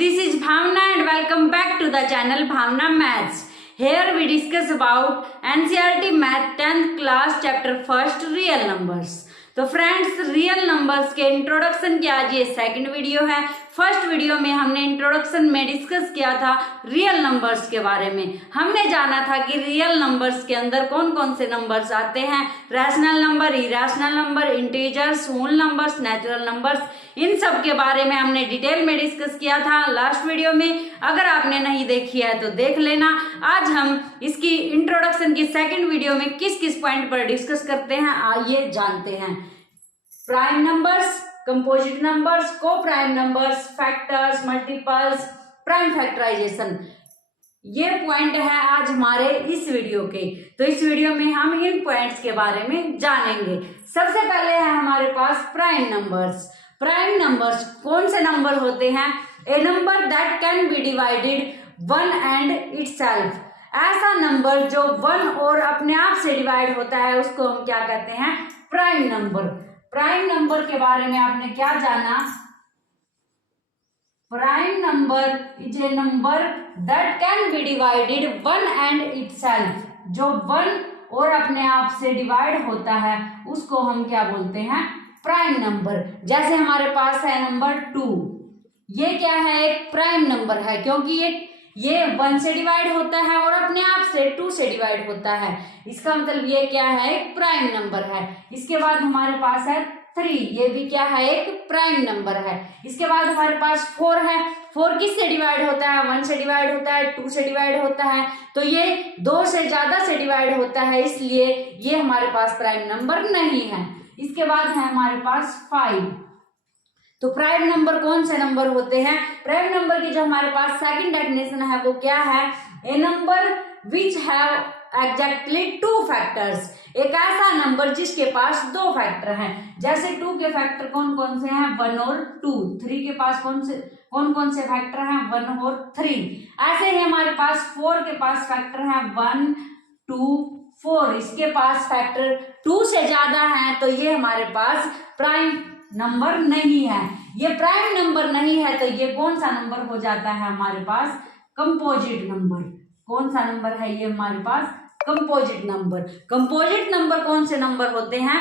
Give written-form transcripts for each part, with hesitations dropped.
this is Bhavna and welcome back to the channel Bhavna Maths. Here we discuss about NCERT Math 10th class chapter 1st real numbers. तो friends real numbers के introduction की आज ये second video है। First video में हमने introduction में discuss किया था रियल नंबर्स के बारे में। हमने जाना था कि रियल नंबर्स के अंदर कौन कौन से नंबर्स आते हैं, rational number, irrational number, integers, whole numbers, natural numbers, इन सब के बारे में हमने डिटेल में डिस्कस किया था लास्ट वीडियो में। अगर आपने नहीं देखी है तो देख लेना। आज हम इसकी इंट्रोडक्शन की सेकंड वीडियो में किस किस पॉइंट पर डिस्कस करते हैं आइए जानते हैं। प्राइम नंबर्स, कंपोजिट नंबर्स, को prime numbers, factors, multiples, prime factorization, ये पॉइंट है आज हमारे इस वीडियो के। तो इस वीडियो में हम इन पॉइंट्स के बारे में जानेंगे। सबसे पहले है हमारे पास प्राइम नंबर्स। प्राइम नंबर्स कौन से नंबर होते हैं? A number that can be divided one and itself. ऐसा नंबर जो वन और अपने आप से डिवाइड होता है उसको हम क्या कहते हैं? Prime number. प्राइम नंबर के बारे में आपने क्या जाना? Prime number is a number that can be divided one and itself. जो वन और अपने आप से डिवाइड होता है उसको हम क्या बोलते हैं? Prime number. जैसे हमारे पास है नंबर 2, ये क्या है? एक प्राइम नंबर है क्योंकि ये 1 से डिवाइड होता है और अपने आप से 2 से डिवाइड होता है। इसका मतलब ये क्या है? एक प्राइम नंबर है। इसके बाद हमारे पास है 3, ये भी क्या है? एक प्राइम नंबर है। इसके बाद हमारे पास 4 है। 4 किस से डिवाइड होता है? 1 से डिवाइड होता है, 2 से डिवाइड होता है, तो ये 2 से ज्यादा से डिवाइड होता है, इसलिए ये हमारे पास प्राइम नंबर नहीं है। इसके बाद है हमारे पास 5। तो प्राइम नंबर कौन से नंबर होते हैं? प्राइम नंबर की जो हमारे पास सेकंड डेफिनेशन है वो क्या है? A number which have exactly 2 factors. एक ऐसा नंबर जिसके पास 2 फैक्टर हैं। जैसे 2 के फैक्टर कौन कौन से हैं? 1 और 2। 3 के पास कौन कौन से फैक्टर हैं? 1 और 3। ऐसे ही हमारे पास 4 के पास फैक्टर हैं 1, 2, 4। इसके पास फैक्टर 2 से ज्यादा है तो ये हमारे पास प्राइम नंबर नहीं है। ये प्राइम नंबर नहीं है तो ये कौन सा नंबर हो जाता है हमारे पास? Composite number. कौन सा नंबर है ये हमारे पास? Composite number. कंपोजिट नंबर कौन से नंबर होते हैं?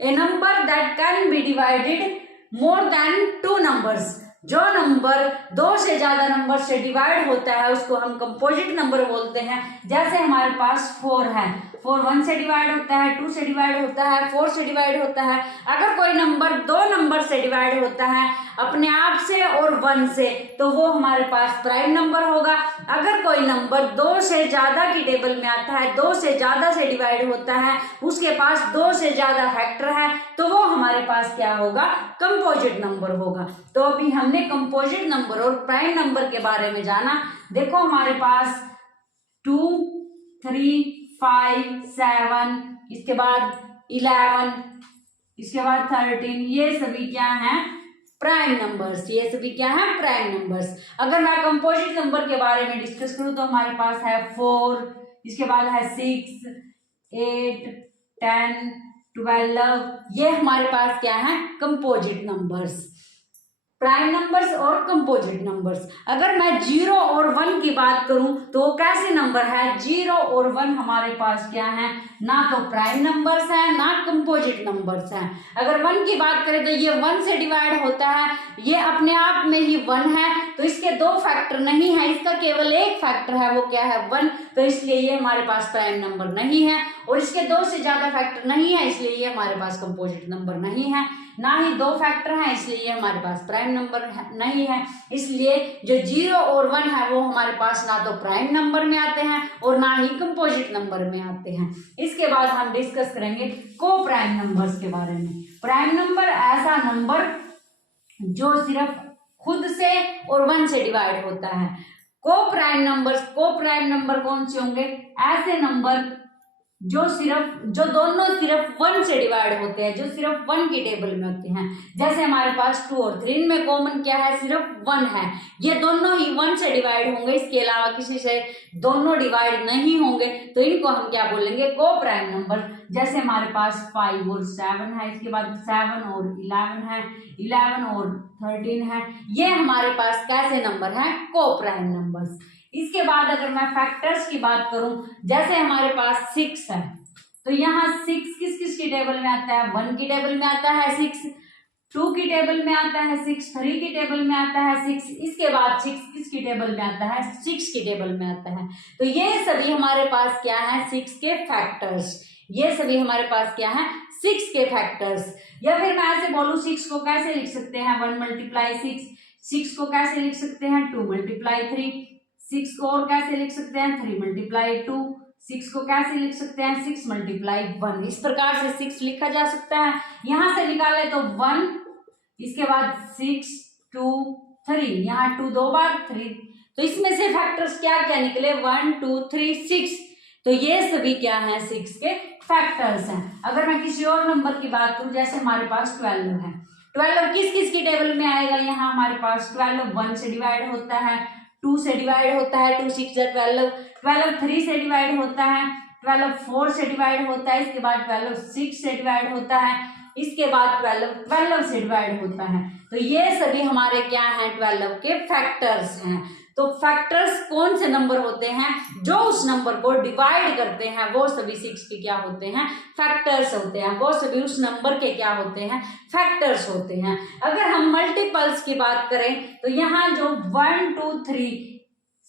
A number that can be divided more than 2 numbers. जो नंबर 2 से ज्यादा नंबर से डिवाइड होता है उसको हम कंपोजिट नंबर बोलते हैं। जैसे हमारे पास 4 है, 4 1 से डिवाइड होता है, 2 से डिवाइड होता है, 4 से डिवाइड होता है। अगर कोई नंबर 2 नंबर से डिवाइड होता है अपने आप से और 1 से तो वो हमारे पास प्राइम नंबर होगा। अगर कोई नंबर 2 से ज्यादा की टेबल में आता है, 2 से ज्यादा से डिवाइड होता है, उसके पास 2 से ज्यादा फैक्टर है तो वो हमारे पास क्या होगा? कंपोजिट नंबर होगा। तो अभी हमने कंपोजिट नंबर और प्राइम नंबर के बारे में जाना। देखो हमारे पास 2, 3, 5, 7, इसके बाद 11, इसके बाद 13, ये सभी क्या हैं? Prime numbers. ये सभी क्या है? Prime numbers. अगर मैं कंपोजिट नंबर के बारे में डिस्कस करूं तो हमारे पास है 4, इसके बाद है 6, 8, 10, 12, ये हमारे पास क्या है? Composite numbers. प्राइम नंबर्स और कंपोजिट नंबर्स। अगर मैं 0 और 1 की बात करूं तो वो कैसे नंबर है? 0 और 1 हमारे पास क्या है? ना तो प्राइम नंबर्स हैं ना कंपोजिट नंबर्स हैं। अगर 1 की बात करें तो ये 1 से डिवाइड होता है, ये अपने आप में ही 1 है तो इसके 2 फैक्टर नहीं है, इसका केवल एक फैक्टर है, वो क्या है? 1। तो इसलिए ये हमारे पास प्राइम नंबर नहीं है। और इसके 2 से ज्यादा फैक्टर नहीं है इसलिए ये हमारे पास कंपोजिट नंबर नहीं है। ना ही 2 फैक्टर हैं इसलिए ये हमारे पास प्राइम नंबर नहीं है। इसलिए जो 0 और 1 है वो हमारे पास ना तो प्राइम नंबर में आते हैं और ना ही कंपोजिट नंबर में आते हैं। इसके बाद हम डिस्कस करेंगे को प्राइम नंबर्स के बारे में। प्राइम नंबर ऐसा नंबर जो सिर्फ खुद से और 1 से डिवाइड होता है। को प्राइम नंबर कौन से होंगे? ऐसे नंबर जो दोनों सिर्फ 1 से डिवाइड होते हैं, जो सिर्फ 1 की टेबल में होते हैं। जैसे हमारे पास 2 और 3 में कॉमन क्या है, सिर्फ 1 है। ये दोनों ही 1 से डिवाइड होंगे, इसके अलावा किसी से दोनों डिवाइड नहीं होंगे, तो इनको हम क्या बोलेंगे, को प्राइम नंबर। जैसे हमारे पास 5 और 7 है, इसके बाद 7 और 11 है, 11 और 13 है। ये हमारे पास कैसे नंबर है, को प्राइम नंबर्स। इसके बाद अगर मैं फैक्टर्स की बात करूं, जैसे हमारे पास 6 है, तो यहाँ 6 किस किस की टेबल में आता है, 1 की टेबल में आता है 6, 2 की टेबल में आता है 6, 3 की टेबल में आता है 6, इसके बाद 6 किसकी टेबल में आता है, 6 की टेबल में आता है। तो ये सभी हमारे पास क्या है, 6 के फैक्टर्स। ये सभी हमारे पास क्या है, 6 के फैक्टर्स। या फिर मैं ऐसे बोलूं, 6 को कैसे लिख सकते हैं, 1 मल्टीप्लाई 6, 6 को कैसे लिख सकते हैं, 2 मल्टीप्लाई 3, 6 को और कैसे लिख सकते हैं, 3 मल्टीप्लाई 2, 6 को कैसे लिख सकते हैं, 6 मल्टीप्लाई 1। इस प्रकार से 6 लिखा जा सकता है। यहां से निकाले तो 1, इसके बाद 6, 2, 3, यहाँ 2 दो बार 3, तो इसमें से फैक्टर्स क्या क्या निकले, 1, 2, 3, 6। तो ये सभी क्या है, 6 के फैक्टर्स हैं। अगर मैं किसी और नंबर की बात करूं, जैसे हमारे पास 12 है, 12 किस किस की टेबल में आएगा, यहाँ हमारे पास 12 1 से डिवाइड होता है, 2 से डिवाइड होता है, 2 6 12, 12 3 से डिवाइड होता है, 12 4 से डिवाइड होता है, इसके बाद 12 6 से डिवाइड होता है, इसके बाद 12 से डिवाइड होता है। तो ये सभी हमारे क्या हैं, 12 के फैक्टर्स हैं। तो फैक्टर्स कौन से नंबर होते हैं, जो उस नंबर को डिवाइड करते हैं, वो सभी 6 के क्या होते हैं, फैक्टर्स होते हैं। वो सभी उस नंबर के क्या होते हैं, फैक्टर्स होते हैं। अगर हम मल्टीपल्स की बात करें, तो यहाँ जो 1 2 3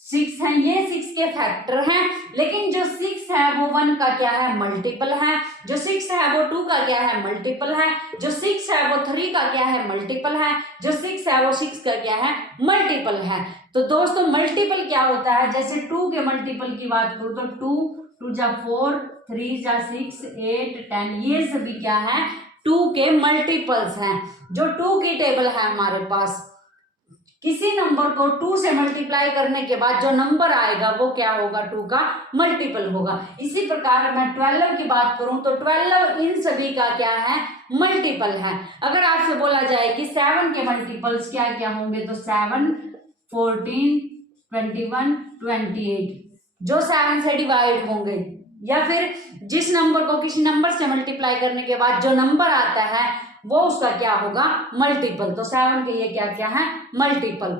6 है, ये 6 के फैक्टर हैं, लेकिन जो 6 है वो 1 का क्या है, मल्टीपल है। जो 6 है वो 2 का क्या है, मल्टीपल है। जो 6 है वो 3 का क्या है, मल्टीपल है। जो 6 है वो 6 का क्या है, मल्टीपल है। तो दोस्तों मल्टीपल क्या होता है, जैसे 2 के मल्टीपल की बात करूं तो 2 2 जा 4, 3 जा 6, 8 10, ये सभी क्या है, 2 के मल्टीपल्स हैं। जो 2 की टेबल है हमारे पास, किसी नंबर को 2 से मल्टीप्लाई करने के बाद जो नंबर आएगा वो क्या होगा, 2 का मल्टीपल होगा। इसी प्रकार मैं 12 की बात करूं तो 12 इन सभी का क्या है, मल्टीपल है। अगर आपसे बोला जाए कि 7 के मल्टीपल्स क्या क्या होंगे, तो 7 14 21 28 जो 7 से डिवाइड होंगे, या फिर जिस नंबर को किसी नंबर से मल्टीप्लाई करने के बाद जो नंबर आता है वो उसका क्या होगा, मल्टीपल। तो 7 के ये क्या क्या है, मल्टीपल।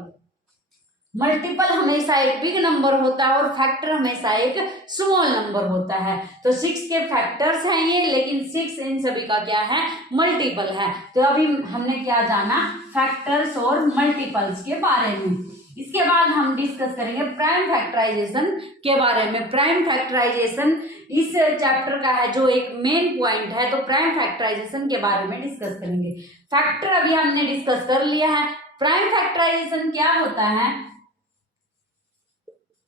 मल्टीपल हमेशा एक बिग नंबर होता है और फैक्टर हमेशा एक स्मॉल नंबर होता है। तो 6 के फैक्टर्स हैं ये, लेकिन 6 इन सभी का क्या है, मल्टीपल है। तो अभी हमने क्या जाना, फैक्टर्स और मल्टीपल्स के बारे में। इसके बाद हम डिस्कस करेंगे प्राइम फैक्टराइजेशन के बारे में। प्राइम फैक्टराइजेशन इस चैप्टर का है जो एक मेन पॉइंट है, तो प्राइम फैक्टराइजेशन के बारे में डिस्कस करेंगे। फैक्टर अभी हमने डिस्कस कर लिया है। प्राइम फैक्टराइजेशन क्या होता है,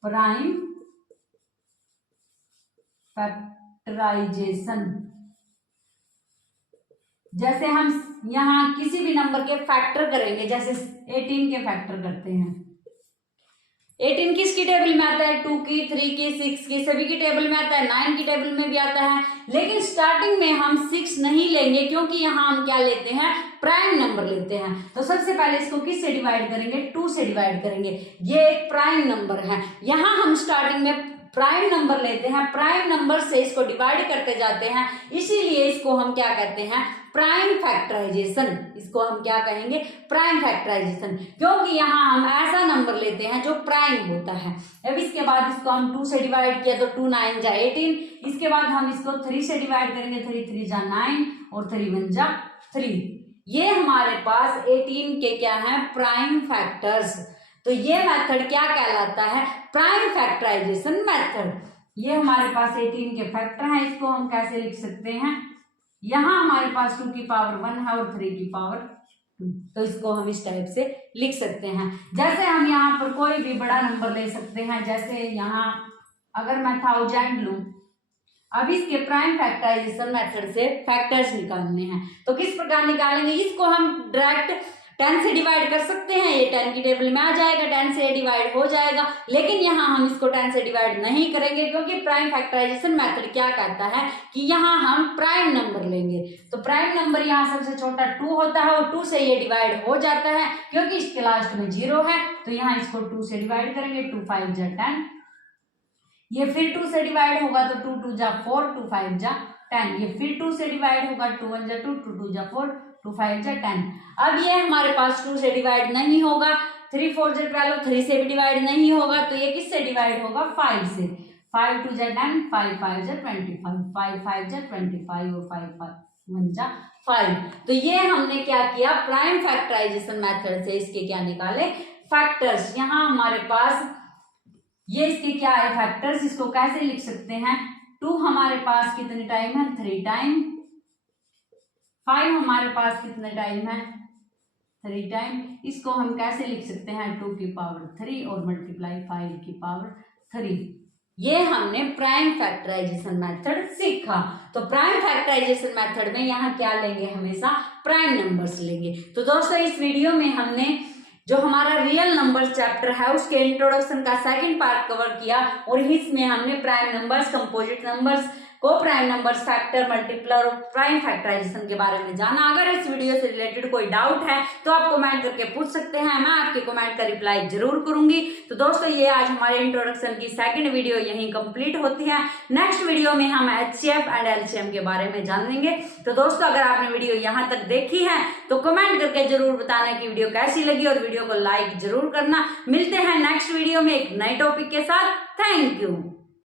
प्राइम फैक्टराइजेशन, जैसे हम यहाँ किसी भी नंबर के फैक्टर करेंगे, जैसे 18 के फैक्टर करते हैं। 18 किसकी टेबल में आता है, 2 की, 3 की, 6 की, सभी की टेबल में आता है, 9 की टेबल में भी आता है। लेकिन स्टार्टिंग में हम 6 नहीं लेंगे, क्योंकि यहाँ हम क्या लेते हैं, प्राइम नंबर लेते हैं। तो सबसे पहले इसको किससे डिवाइड करेंगे, 2 से डिवाइड करेंगे। ये एक प्राइम नंबर है। यहाँ हम स्टार्टिंग में प्राइम नंबर लेते हैं, प्राइम नंबर से इसको डिवाइड करते जाते हैं, इसीलिए इसको हम क्या कहते हैं, प्राइम फैक्टराइजेशन। इसको हम क्या कहेंगे, प्राइम फैक्टराइजेशन, क्योंकि यहाँ हम ऐसा नंबर लेते हैं जो प्राइम होता है। अब इसके बाद इसको हम 2 से डिवाइड किया तो 2 9 जा 18। इसके बाद हम इसको 3 से डिवाइड करेंगे, 3 3 जा 9 और 3 1 जा 3। ये हमारे पास 18 के क्या है, प्राइम फैक्टर्स। तो ये मेथड क्या कहलाता है, प्राइम फैक्टराइजेशन मेथड। ये हमारे पास 18 के फैक्टर हैं। इसको हम कैसे लिख सकते हैं, यहाँ हमारे पास 2 की पावर 1 है और 3 की पावर 2, तो इसको हम इस टाइप से लिख सकते हैं। जैसे हम यहाँ पर कोई भी बड़ा नंबर ले सकते हैं, जैसे यहाँ अगर मैं 1000 लूं, अब इसके प्राइम फैक्टराइजेशन मेथड से फैक्टर्स निकालने हैं, तो किस प्रकार निकालेंगे, इसको हम डायरेक्ट 10 से डिवाइड कर सकते हैं, ये 10 की टेबल में आ जाएगा, 10 से डिवाइड हो जाएगा। लेकिन यहाँ हम इसको 10 से डिवाइड नहीं करेंगे, क्योंकि प्राइम फैक्टराइजेशन मेथड क्या कहता है कि यहाँ हम प्राइम नंबर लेंगे। तो प्राइम नंबर यहाँ सबसे छोटा 2 होता है और 2 से ये डिवाइड हो जाता है, क्योंकि इसके लास्ट में 0 है। तो यहाँ इसको 2 से डिवाइड करेंगे, 2 5 जा 10, ये फिर 2 से डिवाइड होगा तो 2 2 जा 4, 2 5 जा 10, ये फिर 2 से डिवाइड होगा, 2 1 जा 2, 2 2 जा 4, 2 5 जा 10। अब ये हमारे पास 2 से डिवाइड नहीं होगा, 3 4 जा 12, 3 से भी डिवाइड नहीं होगा, तो ये किससे डिवाइड होगा? 5 से। 5 2 जा 10, 5 5 जा 25, 5 5 जा 25 और 5 1 जा 5। तो ये हमने क्या किया, प्राइम फैक्टराइजेशन मेथड से इसके क्या निकाले? फैक्टर्स। यहाँ हमारे पास ये इसके क्या है? फैक्टर्स। इसको कैसे लिख सकते हैं? 2 हमारे पास कितने टाइम है? 3 टाइम। 5 हमारे पास कितने टाइम है? 3 टाइम। इसको हम कैसे लिख सकते हैं? 2 की पावर 3 और मल्टीप्लाई 5 की पावर 3। ये हमने प्राइम फैक्टराइजेशन मेथड सीखा। तो प्राइम फैक्टराइजेशन मेथड में यहाँ क्या लेंगे? हमेशा प्राइम नंबर्स लेंगे। तो दोस्तों इस वीडियो में हमने जो हमारा रियल नंबर चैप्टर है उसके इंट्रोडक्शन का सेकंड पार्ट कवर किया, और इसमें हमने प्राइम नंबर्स, कंपोजिट नंबर्स, को प्राइम नंबर्स, फैक्टर, मल्टीप्लर और प्राइम फैक्टराइजेशन के बारे में जाना। अगर इस वीडियो से रिलेटेड कोई डाउट है तो आप कमेंट करके पूछ सकते हैं, मैं आपके कमेंट का रिप्लाई जरूर करूंगी। तो दोस्तों ये आज हमारे इंट्रोडक्शन की सेकंड वीडियो यहीं कंप्लीट होती है। नेक्स्ट वीडियो में हम HCF एंड LCM के बारे में जानेंगे। तो दोस्तों अगर आपने वीडियो यहाँ तक देखी है तो कमेंट करके जरूर बताना कि वीडियो कैसी लगी, और वीडियो को लाइक जरूर करना। मिलते हैं नेक्स्ट वीडियो में एक नए टॉपिक के साथ। Thank you.